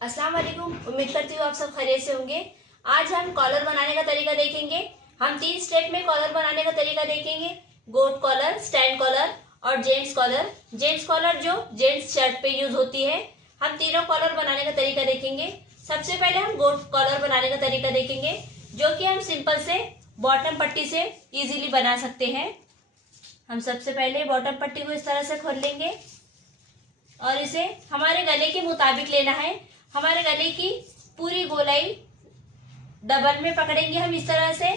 अस्सलाम वालेकुम। उम्मीद करती हूँ आप सब खैरियत से होंगे। आज हम कॉलर बनाने का तरीका देखेंगे। हम 3 स्टेप में कॉलर बनाने का तरीका देखेंगे। गोट कॉलर, स्टैंड कॉलर और जेंट्स कॉलर। जेंट्स कॉलर जो जेंट्स शर्ट पे यूज होती है। हम तीनों कॉलर बनाने का तरीका देखेंगे। सबसे पहले हम गोट कॉलर बनाने का तरीका देखेंगे, जो कि हम सिंपल से बॉटम पट्टी से इजीली बना सकते हैं। हम सबसे पहले बॉटम पट्टी को इस तरह से खोल लेंगे और इसे हमारे गले के मुताबिक लेना है। हमारे गले की पूरी गोलाई डबल में पकड़ेंगे हम इस तरह से,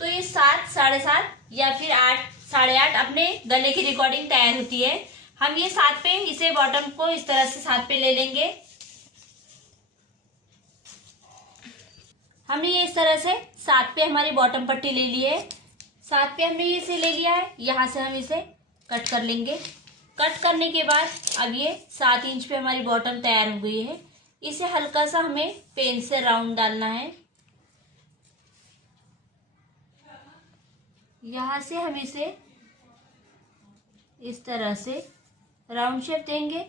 तो ये 7, 7.5 या फिर 8, 8.5 अपने गले की रिकॉर्डिंग तैयार होती है। हम ये 7 पे इसे बॉटम को इस तरह से 7 पे ले लेंगे। हमने ये इस तरह से 7 पे हमारी बॉटम पट्टी ले ली है। 7 पे हमने इसे ले लिया है। यहाँ से हम इसे कट कर लेंगे। कट करने के बाद अब ये 7 इंच पे हमारी बॉटम तैयार हो गई है। इसे हल्का सा हमें पेन से राउंड डालना है। यहाँ से हम इसे इस तरह से राउंड शेप देंगे।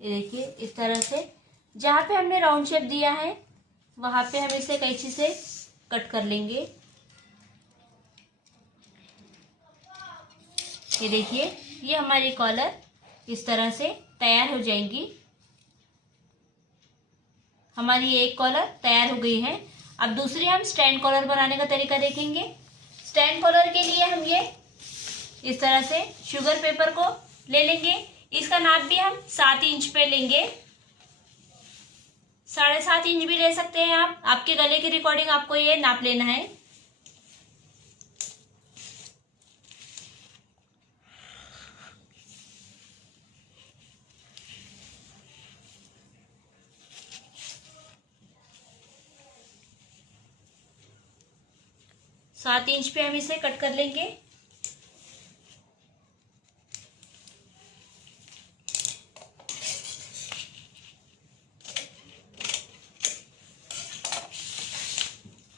ये देखिए इस तरह से जहाँ पे हमने राउंड शेप दिया है वहां पे हम इसे कैंची से कट कर लेंगे। ये देखिए ये हमारी कॉलर इस तरह से तैयार हो जाएंगी। हमारी एक कॉलर तैयार हो गई है। अब दूसरी हम स्टैंड कॉलर बनाने का तरीका देखेंगे। स्टैंड कॉलर के लिए हम ये इस तरह से शुगर पेपर को ले लेंगे। इसका नाप भी हम 7 इंच पे लेंगे। 7.5 इंच भी ले सकते हैं आप। आपके गले की रिकॉर्डिंग आपको ये नाप लेना है। सात इंच पे हम इसे कट कर लेंगे।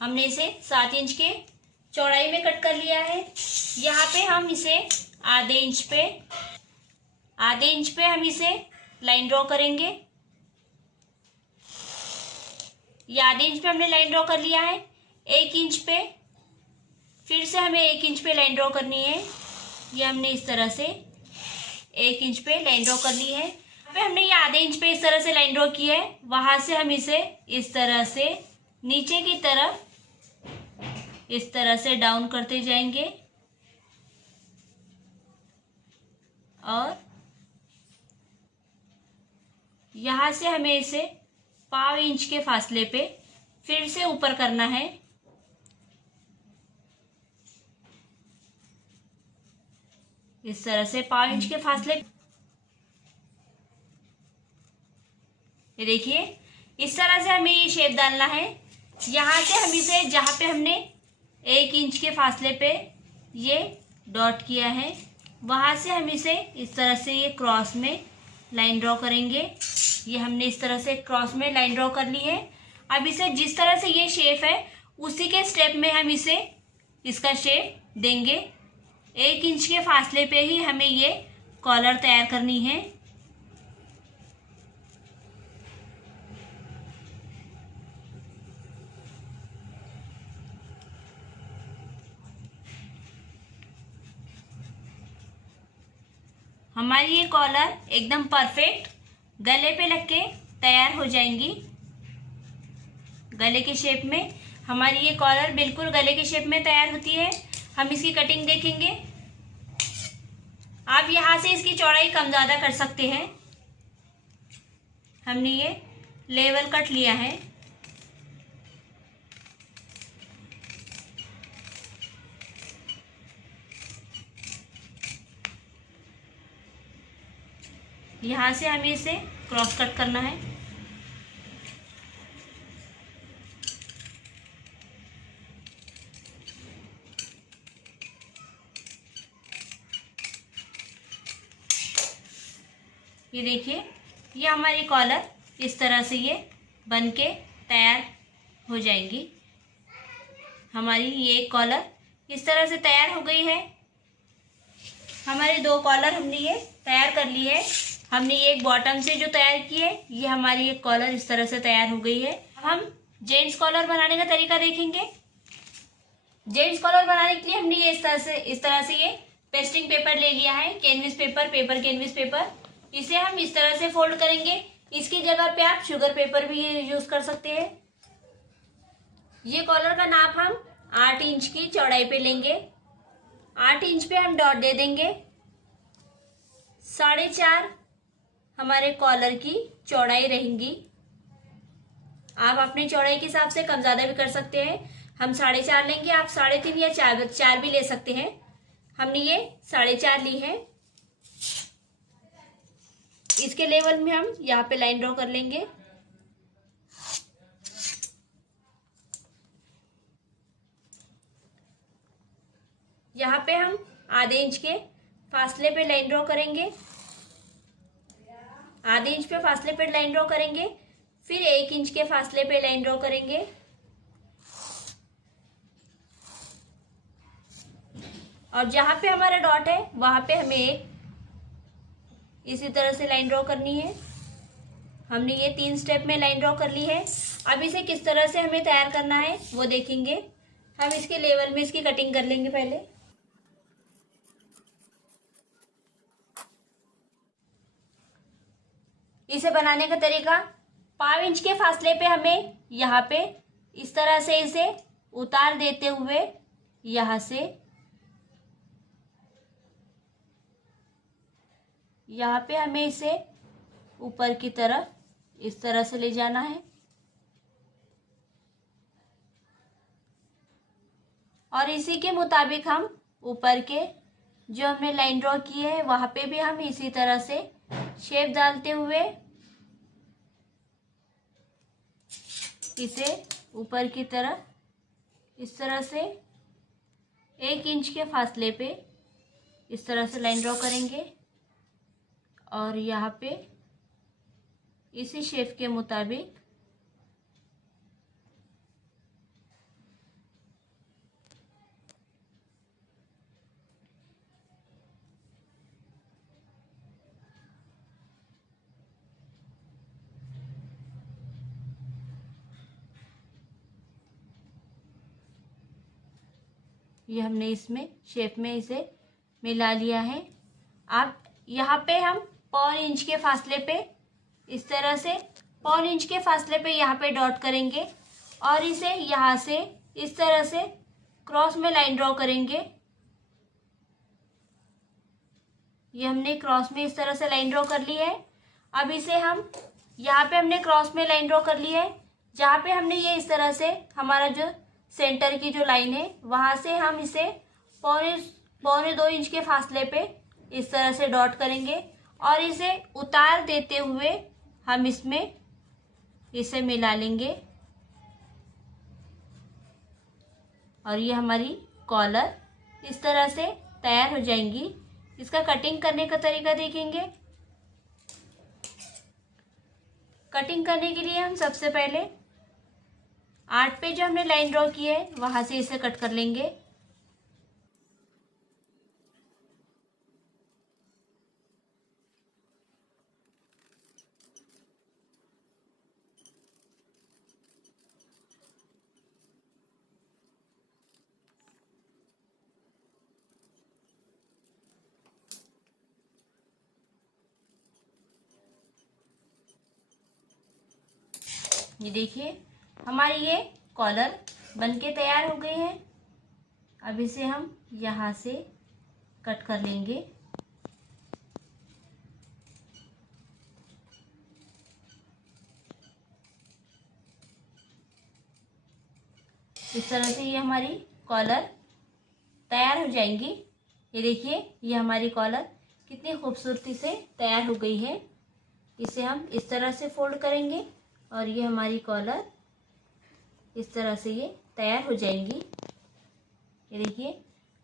हमने इसे 7 इंच के चौड़ाई में कट कर लिया है। यहाँ पे हम इसे आधे इंच पे हम इसे लाइन ड्रॉ करेंगे। ये आधे इंच पे हमने लाइन ड्रॉ कर लिया है। 1 इंच पे फिर से हमें 1 इंच पे लाइन ड्रॉ करनी है। ये हमने इस तरह से 1 इंच पे लाइन ड्रॉ कर ली है। पे हमने ये आधे इंच पे इस तरह से लाइन ड्रॉ की है। वहां से हम इसे इस तरह से नीचे की तरफ इस तरह से डाउन करते जाएंगे और यहाँ से हमें इसे 1/2 इंच के फासले पे फिर से ऊपर करना है। इस तरह से 1/2 इंच के फासले। ये देखिए इस तरह से हमें ये शेप डालना है। यहाँ से हम इसे जहाँ पे हमने 1 इंच के फासले पे ये डॉट किया है वहां से हम इसे इस तरह से ये क्रॉस में लाइन ड्रॉ करेंगे। ये हमने इस तरह से क्रॉस में लाइन ड्रॉ कर ली है। अब इसे जिस तरह से ये शेप है उसी के स्टेप में हम इसे इसका शेप देंगे। 1 इंच के फासले पे ही हमें ये कॉलर तैयार करनी है। हमारी ये कॉलर एकदम परफेक्ट गले पे लग के तैयार हो जाएंगी। गले के शेप में हमारी ये कॉलर बिल्कुल गले के शेप में तैयार होती है। हम इसकी कटिंग देखेंगे। आप यहाँ से इसकी चौड़ाई कम ज़्यादा कर सकते हैं। हमने ये लेवल कट लिया है। यहाँ से हमें इसे क्रॉस कट करना है। ये देखिए ये हमारी कॉलर इस तरह से ये बन के तैयार हो जाएंगी। हमारी ये कॉलर इस तरह से तैयार हो गई है। हमारे 2 कॉलर हमने ये तैयार कर ली है। हमने ये एक बॉटम से जो तैयार की है, ये हमारी एक कॉलर इस तरह से तैयार हो गई है। हम जेंट्स कॉलर बनाने का तरीका देखेंगे। जेंट्स कॉलर बनाने के लिए हमने ये इस तरह से ये पेस्टिंग पेपर ले लिया है, कैनविस पेपर, कैनविस पेपर। इसे हम इस तरह से फोल्ड करेंगे। इसकी जगह पे आप शुगर पेपर भी यूज कर सकते हैं। ये कॉलर का नाप हम 8 इंच की चौड़ाई पे लेंगे। 8 इंच पे हम डॉट दे देंगे। 4.5 हमारे कॉलर की चौड़ाई रहेंगी। आप अपनी चौड़ाई के हिसाब से कम ज्यादा भी कर सकते हैं। हम 4.5 लेंगे, आप 3.5 या 4 भी ले सकते हैं। हमने ये 4.5 ली है। इसके लेवल में हम यहाँ पे लाइन ड्रॉ कर लेंगे। यहाँ पे हम आधे इंच के फासले पे लाइन ड्रॉ करेंगे। आधे इंच पे फासले पे लाइन ड्रॉ करेंगे, फिर 1 इंच के फासले पे लाइन ड्रॉ करेंगे और जहां पे हमारा डॉट है वहां पे हमें एक इसी तरह से लाइन ड्रॉ करनी है। हमने ये 3 स्टेप में लाइन ड्रॉ कर ली है। अब इसे किस तरह से हमें तैयार करना है वो देखेंगे। हम इसके लेवल में इसकी कटिंग कर लेंगे। पहले इसे बनाने का तरीका, 5 इंच के फासले पे हमें यहाँ पे इस तरह से इसे उतार देते हुए यहाँ से यहाँ पे हमें इसे ऊपर की तरफ इस तरह से ले जाना है और इसी के मुताबिक हम ऊपर के जो हमने लाइन ड्रॉ की है वहां पे भी हम इसी तरह से शेप डालते हुए इसे ऊपर की तरफ इस तरह से 1 इंच के फासले पे इस तरह से लाइन ड्रॉ करेंगे और यहाँ पे इसी शेप के मुताबिक ये हमने इसमें शेप में इसे मिला लिया है। अब यहाँ पे हम 1.25 इंच के फासले पे इस तरह से 1.25 इंच के फासले पे यहाँ पे डॉट करेंगे और इसे यहाँ से इस तरह से क्रॉस में लाइन ड्रॉ करेंगे। ये हमने क्रॉस में इस तरह से लाइन ड्रॉ कर ली है। अब इसे हम यहाँ पे हमने क्रॉस में लाइन ड्रॉ कर ली है। जहाँ पे हमने ये इस तरह से हमारा जो सेंटर की जो लाइन है वहां से हम इसे 1.25-2 इंच के फासले पे इस तरह से डॉट करेंगे और इसे उतार देते हुए हम इसमें इसे मिला लेंगे और ये हमारी कॉलर इस तरह से तैयार हो जाएंगी। इसका कटिंग करने का तरीका देखेंगे। कटिंग करने के लिए हम सबसे पहले 8 पे जो हमने लाइन ड्रॉ की है वहां से इसे कट कर लेंगे। ये देखिए हमारी ये कॉलर बनके तैयार हो गई है। अब इसे हम यहाँ से कट कर लेंगे। इस तरह से ये हमारी कॉलर तैयार हो जाएंगी। ये देखिए ये हमारी कॉलर कितनी खूबसूरती से तैयार हो गई है। इसे हम इस तरह से फोल्ड करेंगे और ये हमारी कॉलर इस तरह से ये तैयार हो जाएंगी। ये देखिए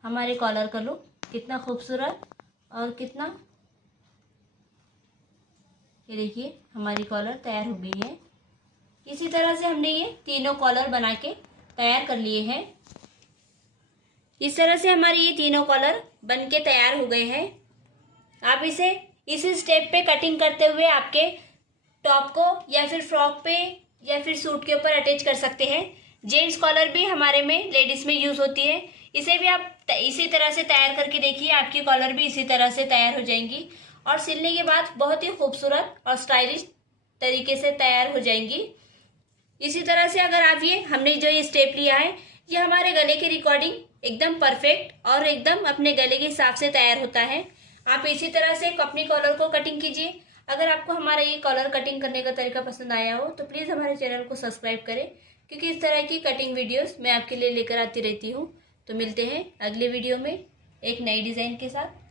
हमारे कॉलर का लुक कितना खूबसूरत और कितना, ये देखिए हमारी कॉलर तैयार हो गई है। इसी तरह से हमने ये तीनों कॉलर बना के तैयार कर लिए हैं। इस तरह से हमारे ये तीनों कॉलर बन के तैयार हो गए हैं। आप इसे इसी स्टेप पे कटिंग करते हुए आपके टॉप को या फिर फ्रॉक पे या फिर सूट के ऊपर अटैच कर सकते हैं। जेंट्स कॉलर भी हमारे में लेडीज में यूज होती है। इसे भी आप इसी तरह से तैयार करके देखिए, आपकी कॉलर भी इसी तरह से तैयार हो जाएंगी और सिलने के बाद बहुत ही खूबसूरत और स्टाइलिश तरीके से तैयार हो जाएंगी। इसी तरह से अगर आप हमने जो ये स्टेप लिया है, ये हमारे गले की रिकॉर्डिंग एकदम परफेक्ट और एकदम अपने गले के हिसाब से तैयार होता है। आप इसी तरह से अपनी कॉलर को कटिंग कीजिए। अगर आपको हमारा ये कॉलर कटिंग करने का तरीका पसंद आया हो तो प्लीज़ हमारे चैनल को सब्सक्राइब करें, क्योंकि इस तरह की कटिंग वीडियोस मैं आपके लिए लेकर आती रहती हूँ। तो मिलते हैं अगले वीडियो में एक नई डिज़ाइन के साथ।